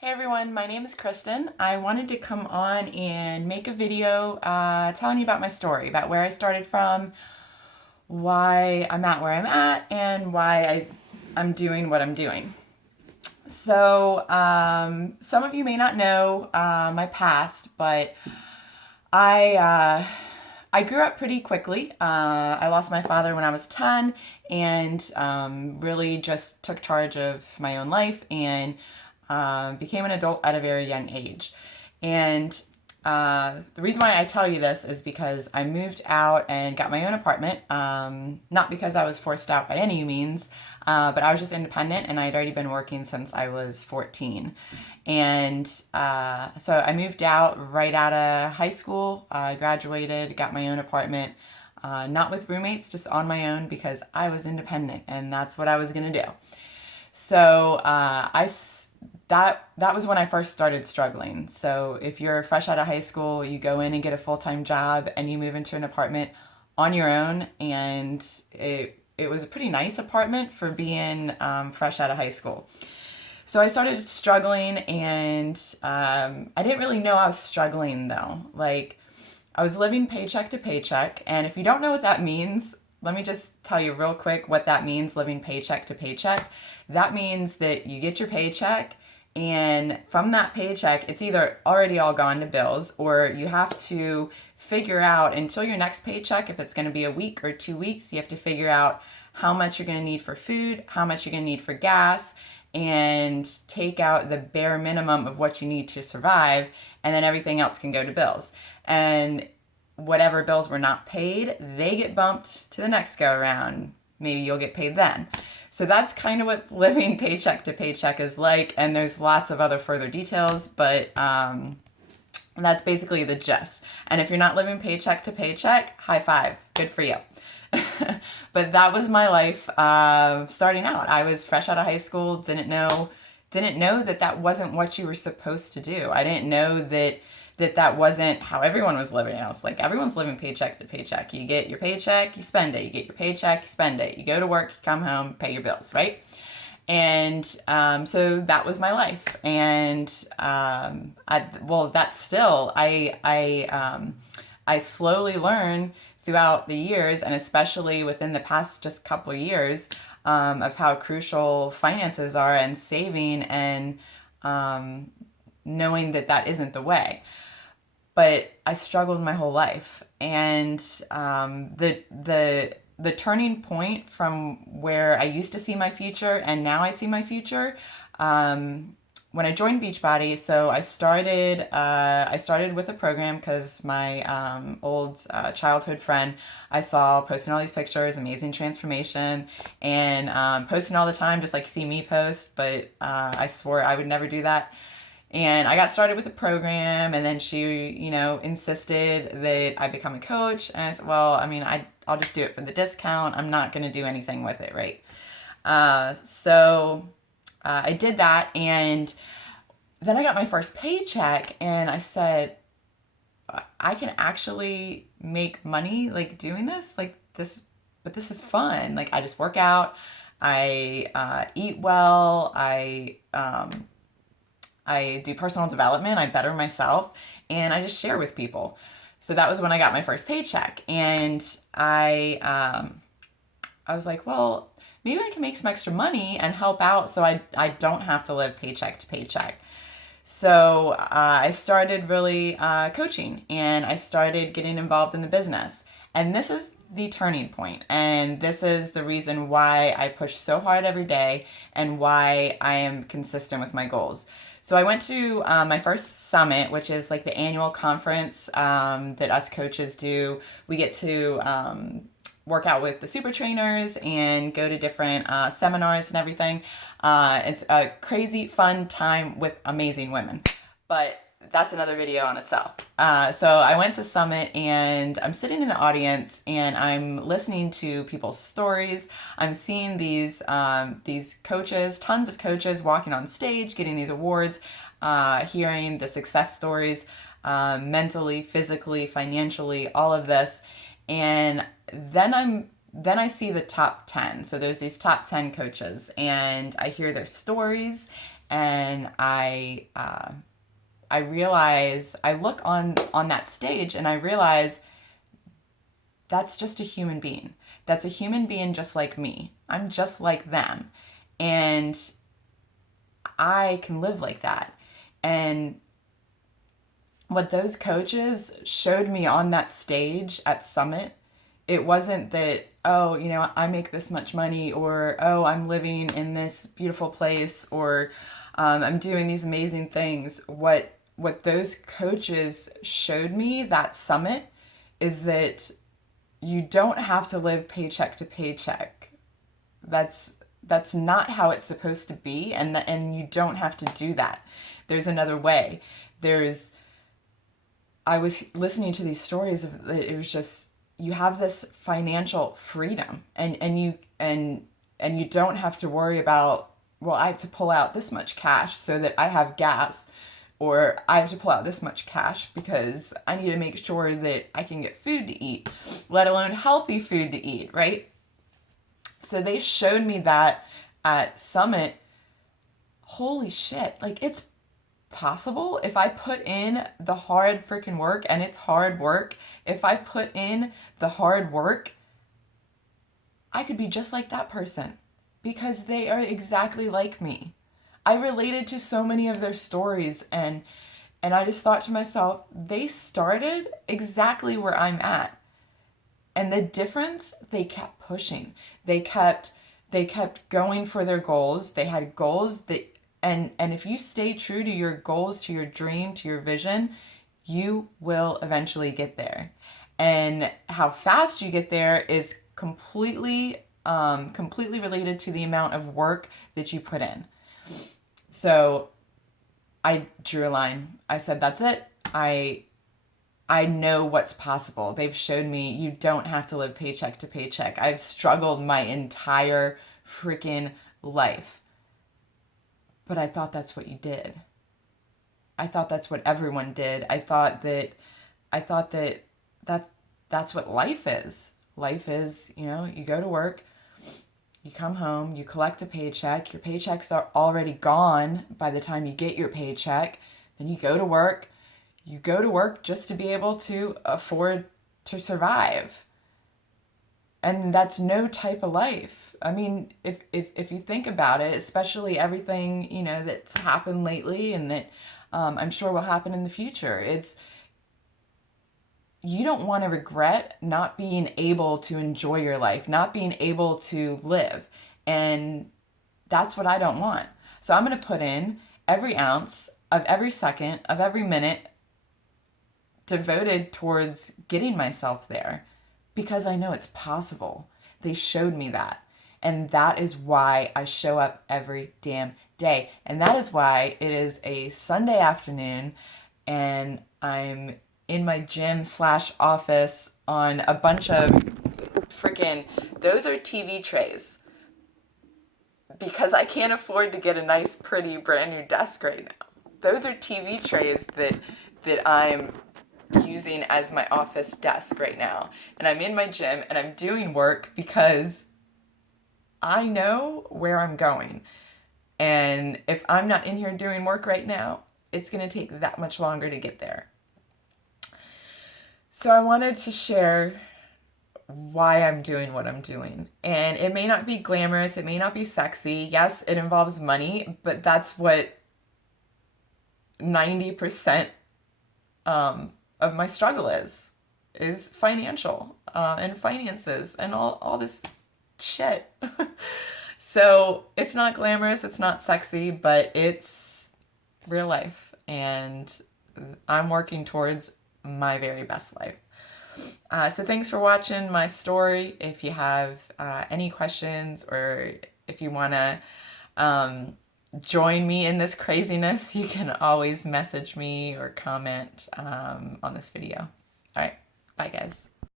Hey everyone, my name is Kristen. I wanted to come on and make a video telling you about my story, about where I started from, why I'm at where I'm at, and why I'm doing what I'm doing. So, some of you may not know my past, but I I grew up pretty quickly. I lost my father when I was 10 and really just took charge of my own life and became an adult at a very young age. And the reason why I tell you this is because I moved out and got my own apartment. Not because I was forced out by any means, but I was just independent and I'd already been working since I was 14. And so I moved out right out of high school, graduated, got my own apartment, not with roommates, just on my own because I was independent and that's what I was going to do. So that was when I first started struggling. So if you're fresh out of high school, you go in and get a full-time job and you move into an apartment on your own, and it was a pretty nice apartment for being fresh out of high school. So I started struggling, and I didn't really know I was struggling though. Like, I was living paycheck to paycheck, and if you don't know what that means, let me just tell you real quick what that means, living paycheck to paycheck. That means that you get your paycheck, and from that paycheck, it's either already all gone to bills, or you have to figure out until your next paycheck, if it's going to be a week or 2 weeks, you have to figure out how much you're going to need for food, how much you're going to need for gas, and take out the bare minimum of what you need to survive, and then everything else can go to bills. And whatever bills were not paid, they get bumped to the next go around. Maybe you'll get paid then. So that's kind of what living paycheck to paycheck is like, and there's lots of other further details, but that's basically the gist. And if you're not living paycheck to paycheck, high five, good for you. But that was my life starting out. I was fresh out of high school, didn't know that that wasn't what you were supposed to do. I didn't know that wasn't how everyone was living. I was like, everyone's living paycheck to paycheck. You get your paycheck, you spend it. You get your paycheck, you spend it. You go to work, you come home, pay your bills, right? And so that was my life. And that's still, I slowly learned throughout the years, and especially within the past just couple of years, of how crucial finances are and saving and knowing that that isn't the way. But I struggled my whole life, and the turning point from where I used to see my future and now I see my future. When I joined Beachbody, so I started with a program because my old childhood friend I saw posting all these pictures, amazing transformation, and posting all the time, just like you see me post. But I swore I would never do that. And I got started with a program, and then she, insisted that I become a coach. And I said, well, I mean, I'll just do it for the discount. I'm not going to do anything with it, right? So I did that, and then I got my first paycheck, and I said, I can actually make money like doing this, like this, but this is fun. Like, I just work out, I eat well, I do personal development, I better myself, and I just share with people. So that was when I got my first paycheck, and I was like, well, maybe I can make some extra money and help out, so I don't have to live paycheck to paycheck. So I started really coaching, and I started getting involved in the business. And this is the turning point, and this is the reason why I push so hard every day and why I am consistent with my goals. So I went to my first summit, which is like the annual conference that us coaches do. We get to work out with the super trainers and go to different seminars and everything. It's a crazy fun time with amazing women, but that's another video on itself. So I went to Summit, and I'm sitting in the audience and I'm listening to people's stories. I'm seeing these coaches, tons of coaches walking on stage, getting these awards, hearing the success stories, mentally, physically, financially, all of this. And then I see the top 10. So there's these top 10 coaches, and I hear their stories, and I realize, I look on that stage and I realize that's just a human being. That's a human being just like me. I'm just like them. And I can live like that. And what those coaches showed me on that stage at Summit, it wasn't that, oh, I make this much money, or, oh, I'm living in this beautiful place, or I'm doing these amazing things. What those coaches showed me that Summit is that you don't have to live paycheck to paycheck. That's not how it's supposed to be, and you don't have to do that. There's another way. I was listening to these stories of it was just, you have this financial freedom, and you don't have to worry about, well, I have to pull out this much cash so that I have gas, or I have to pull out this much cash because I need to make sure that I can get food to eat, let alone healthy food to eat, right? So they showed me that at Summit. Holy shit, like, it's possible if I put in the hard freaking work, and it's hard work. If I put in the hard work, I could be just like that person because they are exactly like me. I related to so many of their stories, and I just thought to myself, they started exactly where I'm at. And the difference, they kept pushing. They kept going for their goals. They had goals that, and if you stay true to your goals, to your dream, to your vision, you will eventually get there. And how fast you get there is completely related to the amount of work that you put in. So I drew a line. I said, that's it. I know what's possible. They've showed me you don't have to live paycheck to paycheck. I've struggled my entire freaking life. But I thought that's what you did. I thought that's what everyone did. I thought that that's what life is. Life is, you go to work, you come home, you collect a paycheck. Your paychecks are already gone by the time you get your paycheck. Then you go to work. You go to work just to be able to afford to survive. And that's no type of life. I mean, if you think about it, especially everything, that's happened lately, and that I'm sure will happen in the future, you don't want to regret not being able to enjoy your life, not being able to live. And that's what I don't want. So I'm going to put in every ounce of every second of every minute devoted towards getting myself there, because I know it's possible. They showed me that. And that is why I show up every damn day. And that is why it is a Sunday afternoon and I'm in my gym / office on a bunch of freaking, those are TV trays, because I can't afford to get a nice, pretty, brand new desk right now. Those are TV trays that I'm using as my office desk right now. And I'm in my gym and I'm doing work because I know where I'm going. And if I'm not in here doing work right now, it's going to take that much longer to get there. So I wanted to share why I'm doing what I'm doing. And it may not be glamorous, it may not be sexy. Yes, it involves money, but that's what 90% of my struggle is financial, and finances and all this shit. So it's not glamorous, it's not sexy, but it's real life, and I'm working towards my very best life. So thanks for watching my story. If you have any questions, or if you want to join me in this craziness, you can always message me or comment on this video. All right, bye guys.